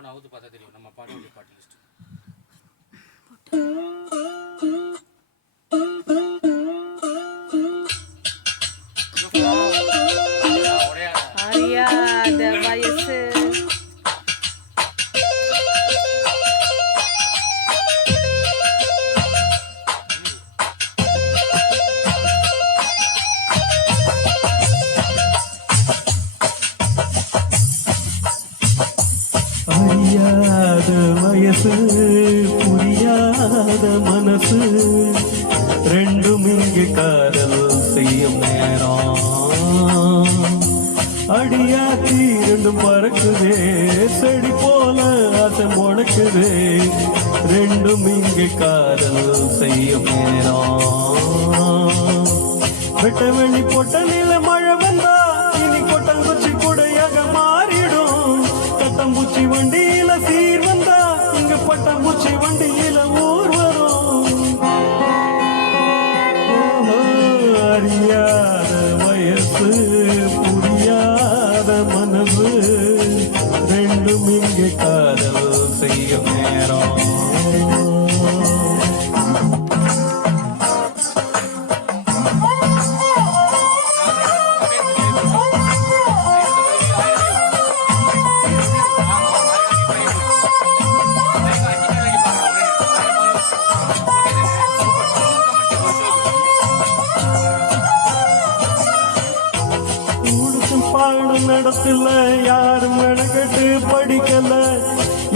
பண்ண அவுத்து பார்த்தா தெரியும் நம்ம பாட வேண்டிய பாட்டு லிஸ்ட். அறியாத வயசு அறியாத வயசு புரியாத மனசு ரெண்டும் இங்கு காதல் செய்யும் நேரம். அடியாத்தி ரெண்டும் பறக்குதே செடி போல ஆசை முடக்குதே ரெண்டும் இங்கு காதல் செய்யும் நேரம். வெட்ட வெளி பொட்ட நில மழை வந்தா இனி கொட்டங்குச்சி கூடையாக மாறிடும். கட்டம்பூச்சி வண்டியில சீர் வந்தா இங்க பட்டம்பூச்சி வண்டியில ஊர் வரும். அறியாத வயசு புரியாத மனசு ரெண்டும் இங்கு காதல் செய்யும் நேரம். பாடம் நடத்துல யாரும் மெனக்கட்டு படிக்கல.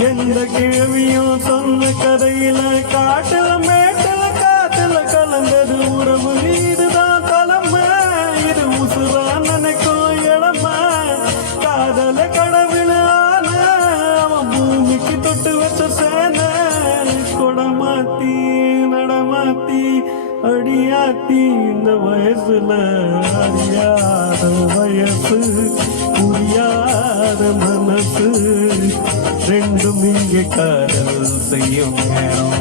எந்த கிழவியும் சொன்ன கதையில காட்டுல மேட்டுல காத்துல கலந்தது உறவு. இதுதான் தலைமை இது உசுரா நினைக்கும் இளமை. காதல கடவுள் ஆன அவன் பூமிக்கு தொட்டு வச்ச சேன. கொடமாத்தி நடமாத்தி அடியாத்தி இந்த வயசுல அறியாத வயசு புரியாத மனசு ரெண்டும் இங்கே காதல் செய்யும் நேரம்.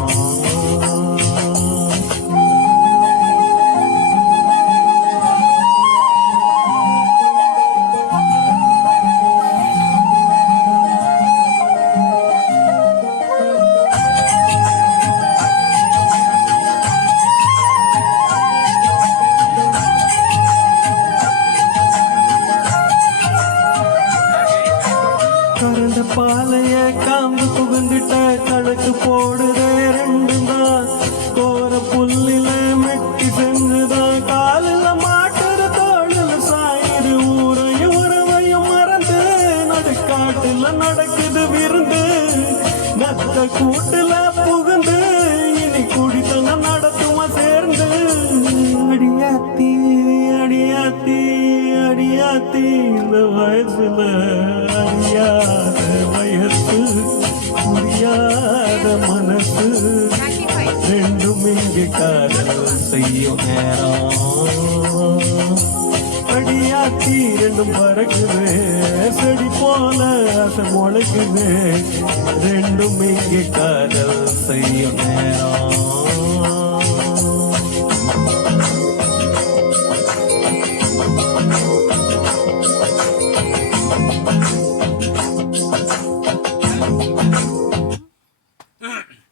கரண்ட பாலைய காம்பு புகுந்துட்ட கணக்கு போடுதே ரெண்டும் தான். கோர புல்லில மெட்டி செஞ்சுதான் காலில் மாட்டுற தோளில் சாயிரு. ஊரையும் உறவையும் மறந்து நடுக்காட்டுல நடக்குது விருந்து. நத்த கூட்டுல புகுந்து இனி குடித்தன நடத்துமா சேர்ந்து. அடியாத்தி அடியாத்தி அடியாத்தி இந்த வயசுல அறியாத வயசு புரியாத மனசு ரெண்டும் இங்கு காதல் செய்யும் நேரம். அடியாத்தி ரெண்டும் பறக்குது செடி போல ஆசை முளைக்குது ரெண்டும் இங்கு காதல் செய்யும் நேரம்.